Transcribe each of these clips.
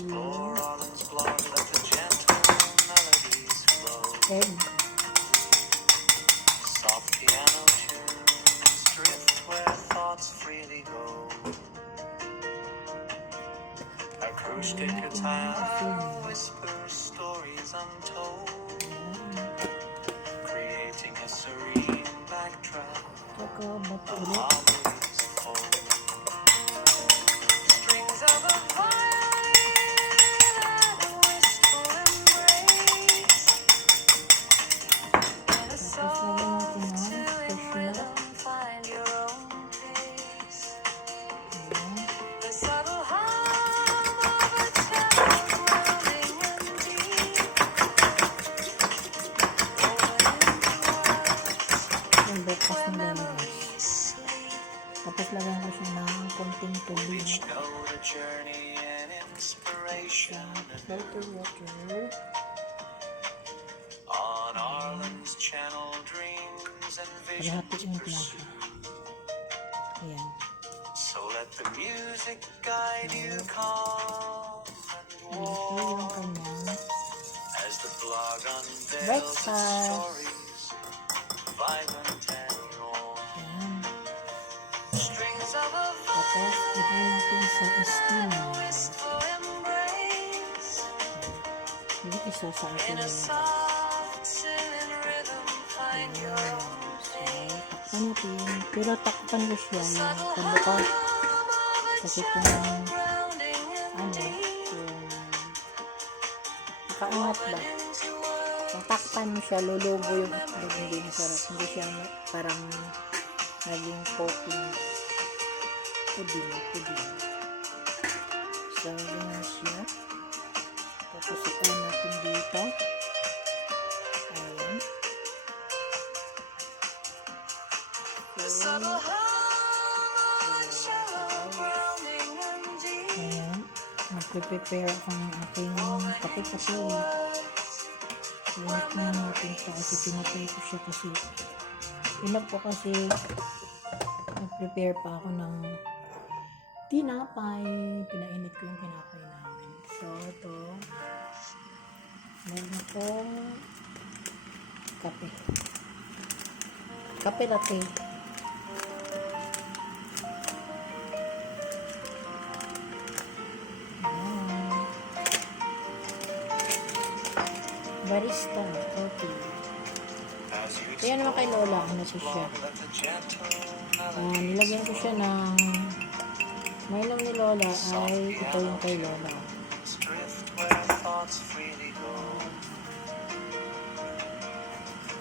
Explore natin Arlen's blog, let the gentle melodies flow. egg. Soft piano tunes drift where thoughts freely go. Acoustic guitar whispers stories untold, creating a serene backdrop Tsaka ba't of ulit? harmonies fold. Strings of a violin and a wistful embrace, and a soft soothing rhythm, find your own pace. The subtle hum of a cello grounding and deep, woven into words Yung breakfast where ng lalabas. memories sleep. Tapos lagyan ko siya ng konting tubig. Each note a journey and inspiration Filter water. on Arlen's channel, dreams and visions Paghatiin ko lang pursue. siya. Ayan. So let the music guide you calm and Ito yung warm kanyang as the blog unveils its breakfast. stories, vibrant and warm. Ayan. Strings of a Tapos, ilagay natin sa steamer. wistful embrace, Hindi isa sa akin in a yun. soft soothing rhythm, find your Ayan. own So, pace. takpan natin. Pero takpan ko siya yung pagbukas. Kasi kung Grounding and ano, deep, kung nakaangat ba, into words kung takpan mo siya, lulubo yung itlog, hindi masarap. Hindi siya parang naging coating. Puding. So, ganyan siya. Tapos, ipan natin dito. Ayan. subtle hum of shallow grounding and deep. Ayan. Magpe-prepare ako ng aking kape-kape. Init na natin ito kasi pinatay ko siya kasi inap ko kasi nag-prepare pa ako ng tinapay. Pinainit ko yung tinapay namin. So, ito. Meron akong kape. Kape latte. Barista coffee. As you Kaya naman kay Lola, ano to siya. let the gentle Nilagyan ko siya ng Milo ni Lola ay ito yung kay Lola. melodies drift where thoughts freely go.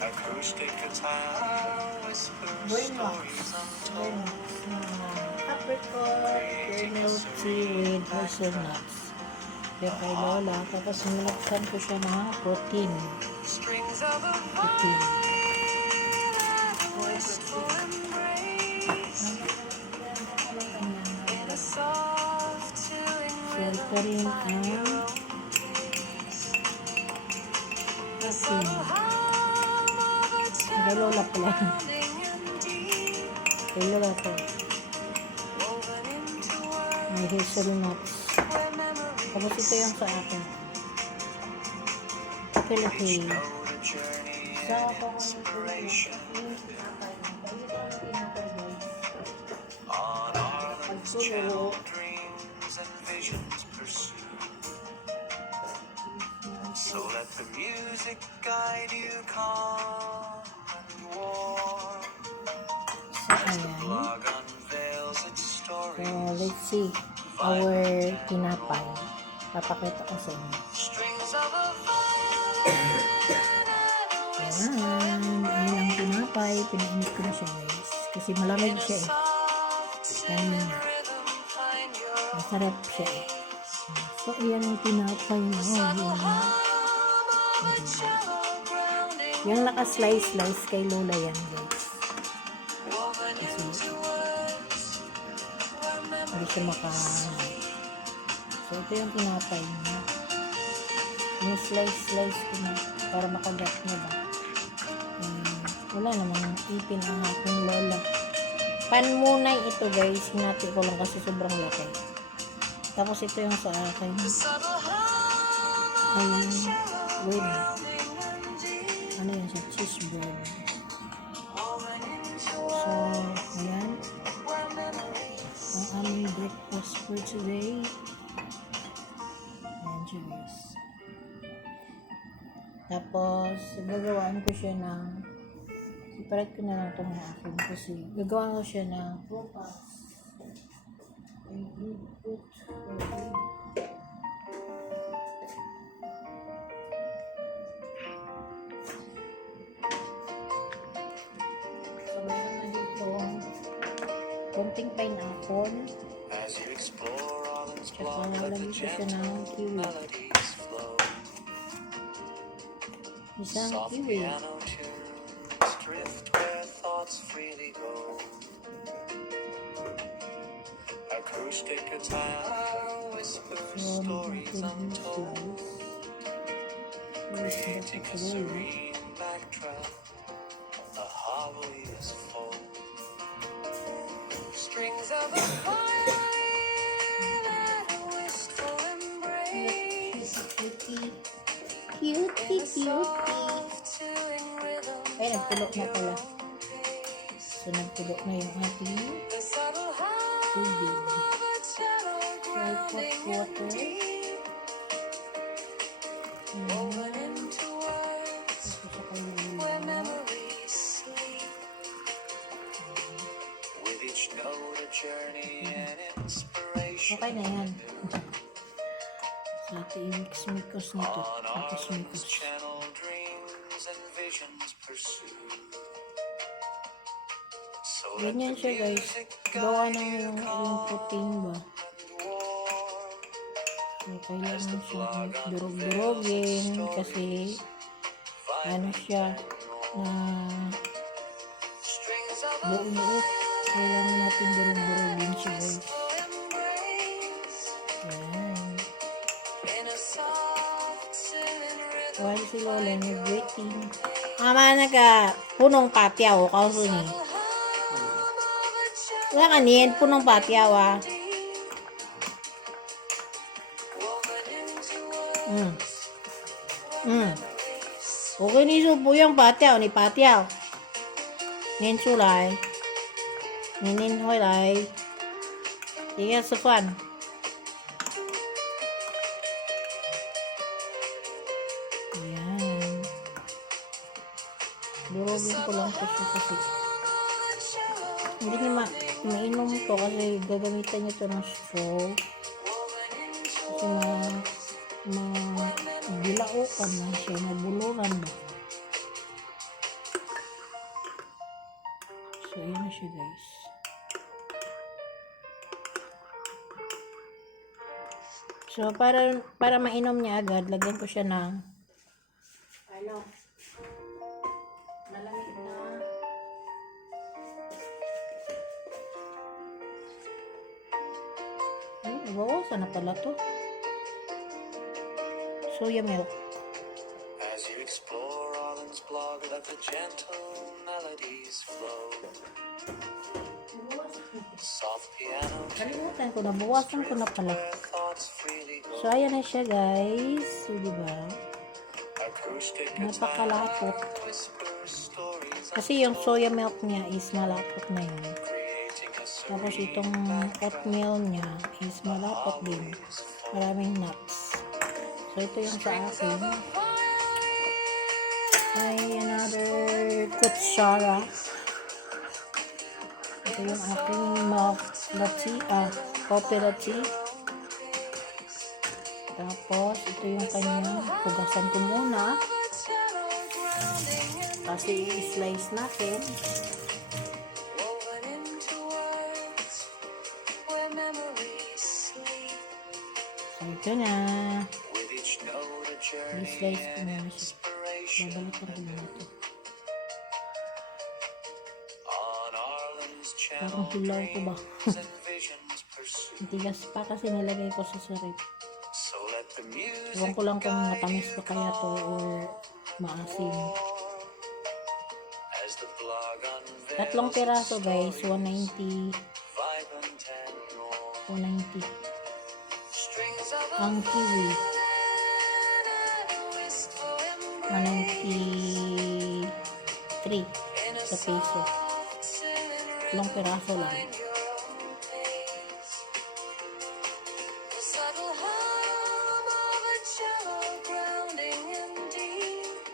Acoustic guitar whispers stories untold. Apricot, kernel tea with hazelnuts. Yung kay Lola. Tapos nilagyan ko siya ng protein. Strings of a Protein. wistful embrace, in a soft soothing So, rhythm, ito rin ang the subtle hum of a kay Lola pala. grounding and deep, Kay Lola to. woven into words May hazelnuts. where memories Tapos ito yung sa akin. Philippine. know the journey So, and kung inspiration on Arlen's channel, dreams and visions pursue. So let the music guide you calm and warm So, as the ayan. blog unveils its story. So, let's see our tinapay. Papakita ko sa inyo. Strings of a violin and a whisper Ayan. Ayan ang tinapay. Pinainit ko na siya, guys. Kasi malamig siya eh. soft soothing rhythm, find your Masarap siya eh. So, ayan ang tinapay na. shallow grounding, Yung naka-slice kay Lola yan, guys. woven into words where Hindi siya maka... So, ito yung tinapay niya. Yung slice ko na para makagat niya ba. Wala namang ipin ang aking Lola. Panmunay ito, guys. Hinati ko lang kasi sobrang laki. Tapos ito yung sa akin. The subtle hum Ayan. With, surrounding and deep. ano yan siya? Cheese bread. Woven into So, worlds ayan. where memories Ang aming breakfast for today. Ayan siya guys. Tapos, gagawaan ko siya ng separate ko na lang itong akin kasi gagawaan ko siya ng prutas. So, mayroon na dito konting pineapple. as you explore Arlen's Tsaka blog, let the lalagyan ko siya ng gentle kiwi. melodies flow. Isang Soft kiwi. piano tunes drift where thoughts freely go. Acoustic guitar whispers So, stories natin yung untold, slice. creating a serene backdrop of the harmonious fold. Strings of a violin at a wistful embrace. Cutie. In Cutie, a cutie. soft tuning rhythm, Ay, nagtulo na find pala. your own pace. So, nagtulo na yung ating The subtle hum tubig. of a cello grounding hot and water. deep, woven into words where memories sleep. With each note a journey and inspiration. Okay na yan. So, ito i-mix-mix nito. On Arlen's Mix-mix. channel, dreams and visions pursue. So let Ganyan the siya guys. music Gawa guide ng you yung calm puting ba. and warm. So, kailangan siya durog-durogin kasi ano siya na Strings of a buo-buo. Kailangan natin durog-durogin siya guys. embrace. Yan. In a soft singing rhythm, While si Lola nag-waiting. Ama na ka, punong patyaw, kauso ni. hum of a cello Wala kanin, punong patyaw ah. deep, woven into Mm. words Mm. Okay ni supo yung patyaw, ni patyaw. Nin sulay. Ninin hoy lay. Tiga sa fan. Yan. Durugin ko lang ito siya kasi hindi niya mainom to kasi gagamitan niya ito ng straw. Kasi bilaukan man siya, mabuluran ba. So, yun na siya guys. So, para mainom niya agad, lagyan ko siya ng malamig na nabawasan na pala to. Soya milk. as you explore Arlen's blog, let the gentle melodies flow. Soft piano Kalimutan ko, nabawasan ko na pala. where thoughts freely go. So, ayan na siya guys. So, diba? Acoustic Napakalapot. guitar whispers stories Kasi yung soya milk niya is malapot na yun. creating a Tapos serene itong oatmeal niya is malapot din. Maraming nuts. So, ito yung sa akin. Ay, another kutsara. Ito yung aking milk latte, coffee latte. Tapos, ito yung kanyang pugasan ko muna. Kasi i-slice natin. woven into words where memories sleep. So, ito na. With each note a journey I-slice ko and muna siya. inspiration. Babalikan ko muna ito. On Arlen's Parang channel, hilaw ko ba? dreams and visions pursue. Tigas pa kasi nilagay ko sa sarip. So let the music Ewan ko lang kung guide matamis you pa kaya to or maasim. as the blog unveils Tatlong piraso its guys, stories, 190. vibrant and warm. 190. Ang kiwi, 193 sa peso. 3 piraso lang. The subtle hum of a cello grounding in deep,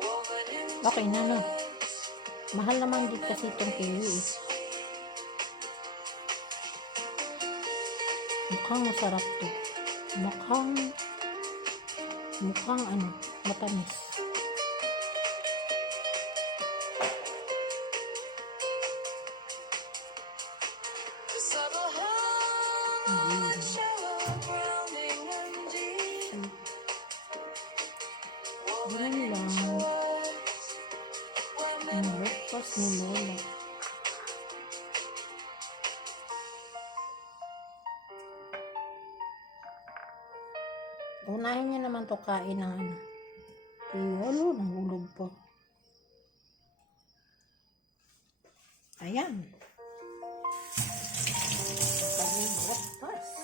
woven into Okay na, no? Mahal naman din kasi itong kiwi eh. Mukhang masarap to. Mukhang ano, matamis. the subtle hum of a cello grounding in deep, woven Ganun lang. into words where Ang breakfast ni Lola. Unahin niya naman to kain ng ano. Alo, nahulog pa. Ayan. Kanyang breakfast.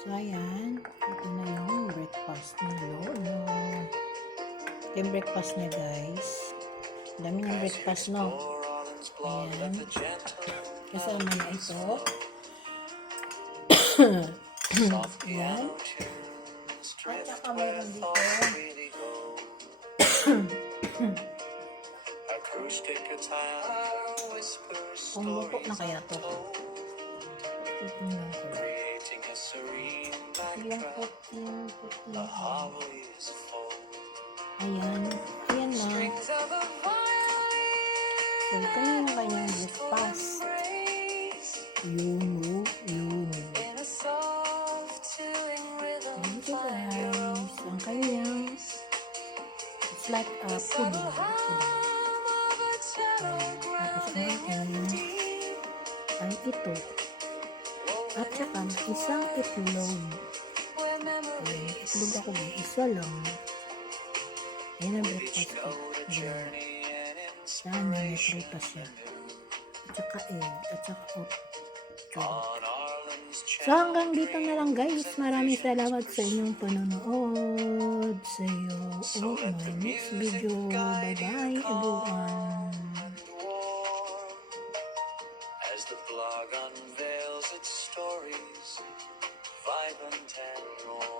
So, ayan. Ito na yung breakfast ni Lola. Ito yung breakfast niya, guys. Dami ng breakfast, no? Ayan. Kasama na ito. Ayan. At saka meron dito. Kung luto na kaya to. Tignan ko. Yung puti. Ayan. Ayan na. strings of a violin So, ito na yung kanyang breakfast. Yun. in a soft chilling rhythm. Thank you, guys. Ang kanyang, it's like a pudding. Of a cello Tapos ang grounding in akin deep, ay ito. At saka isang itlog. where Ayan, memories itlog ako ba? Isa lang. Ayan ang breakfast ko. Ayan. Sana may prutas siya. At saka egg. At saka chocolate. So hanggang dito na lang, guys. Maraming salamat sa inyong panonood. See you on my next video. Bye-bye, everyone. as the blog unveils its stories, vibrant and raw.